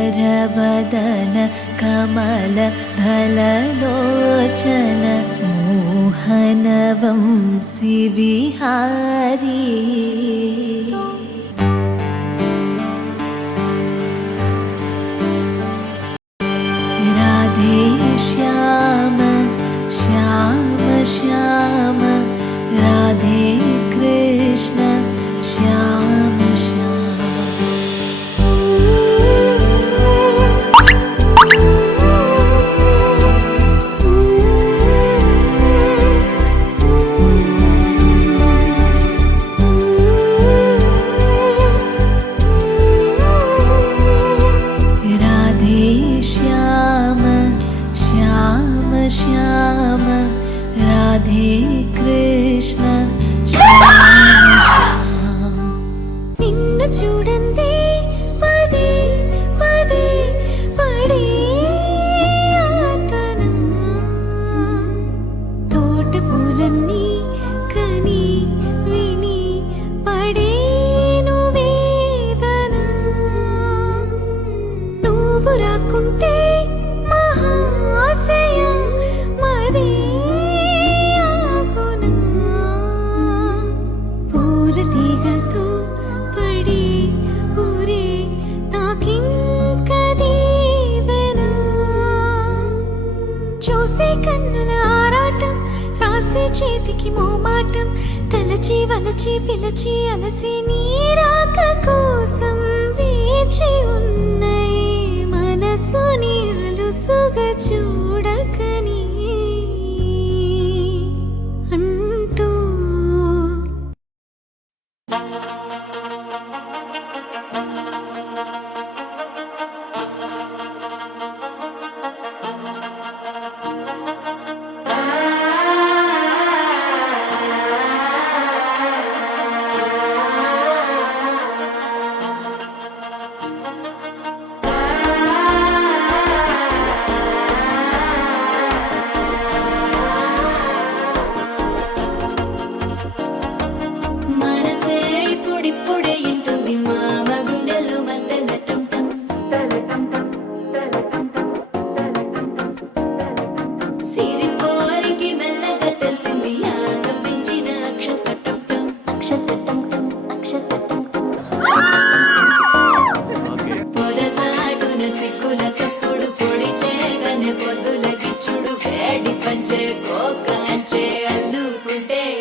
सुन्दरवदन कमलदललोचन मोहनवंशि विहारी राधे श्याम श्याम श्याम राधे कृष्ण श्याम श्याम राधे कृष्ण श्याम श्याम निन्नु चूडंदे पदे पदे पडे आतना तोट पूलन्नी कनी विनी पडेनु वेदना నువ్వు రాకుంటే చేతికి మోమాటం తలచి వలచి పిలచి అలసి నీరాక కోసం వేచి ఉన్నై మనసుని అలుసుగా చూడకని అంటూ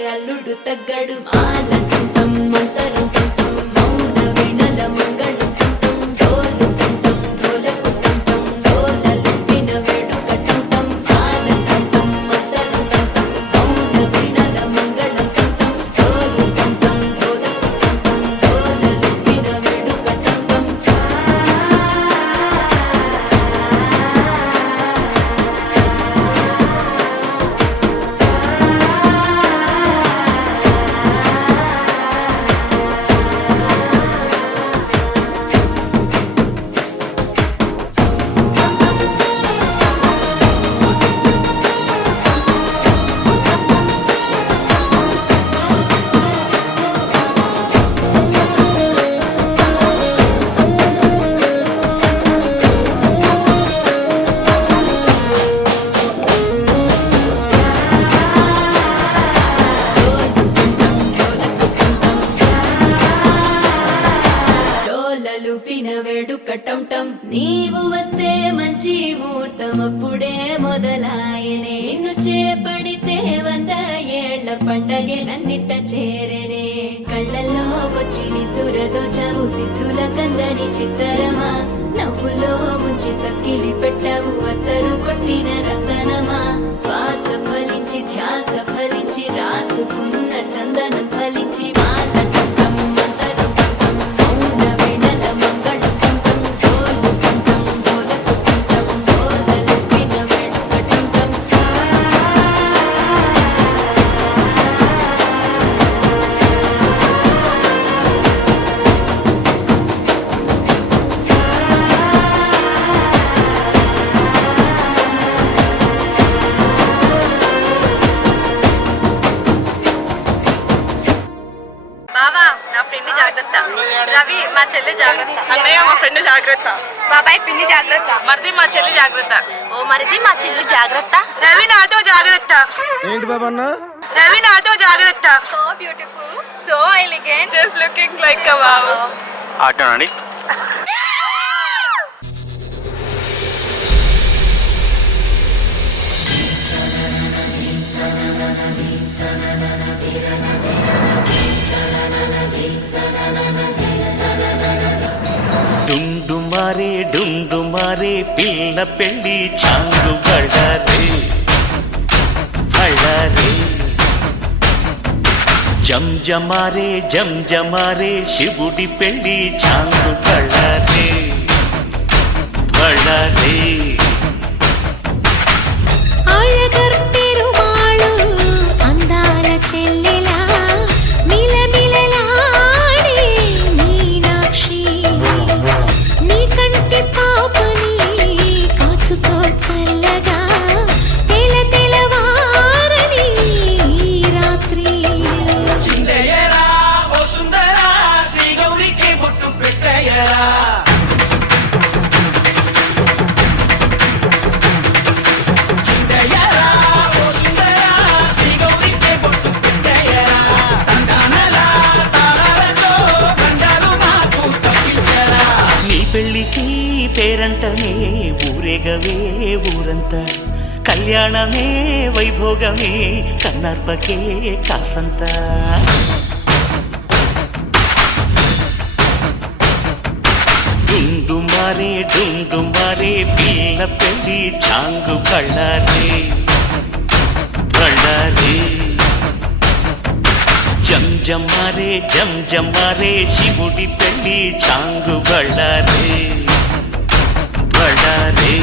అల్లుడు తగ్గడు ఆలంటం మంతరం తంటం మౌన వినల మంగళం తంటం డోలు తంటం డోలకు తంటం డోలలు విన వేడుక తంటం ఆలంటం మంతరం తంటం మౌన వినల మంగళం తంటం డోలు తంటం డోలకు తంటం డోలలు విన వేడుక తంటం లూపిన వేడుక టంటం నీవు వస్తే మంచి ముహూర్తం అప్పుడే మొదలాయనే నిన్ను చేపడితే 100 ఏళ్ల పండగే నన్నిట్ట చేరనే కళ్ళల్లో వచ్చి నిద్దురదోచావు సిద్ధుల కందని చిత్తరమా నవ్వులో ముంచి చక్కిలి పెట్టావు అత్తరు కొట్టిన రతనమా శ్వాస ఫలించి ధ్యాస ఫలించి రాసుకున్న చందనం ఫలించి మాల టంటం మంతరం టంటం మౌన వినల మంగళం టంటం డోలు టంటం డోలకు టంటం డోలలు విన వేడుక టంటం రవి మా చెల్లి జాగ్రత్త. అన్నయ్య మా ఫ్రెండ్ జాగ్రత్త. బాబాయ్ పిన్ని జాగ్రత్త. మరిది మా చెల్లి జాగ్రత్త. ఓ మరిది మా చెల్లి జాగ్రత్త. రవి నాతో జాగ్రత్త. ఏంటి బాబన్న? రవి నాతో జాగ్రత్త. So beautiful, so elegant, just looking like a wow. ఆటోనండి. డుండు మారే పిల్ల పెళ్ళి చాంగు బళ్ళారే బళ్ళారే జంజమారే శివుడి పెళ్ళి చాంగు బళ్ళారే బళ్ళారే అందాల చెల్లెలా మిలమిలలాడే మీనాక్షి, నీ కంటి పాపని కాచుకో చల్లగా తెల తెలవారని రాత్రి. చిందయ్యరా ఓ సుందరా శ్రీ గౌరికి బొట్టు పెట్టయ్యరా. పెళ్ళికి పేరంటమే ఊరేగవే ఊరంతా, కళ్యాణమే వైభోగమే కన్నార్పకే కాసంత. డుండు మారే పిల్ల పెళ్ళి చాంగు బళ్ళారే బళ్ళారే జంజమారే శివుడి పెళ్ళి చాంగు బళ్ళారే బళ్ళారే.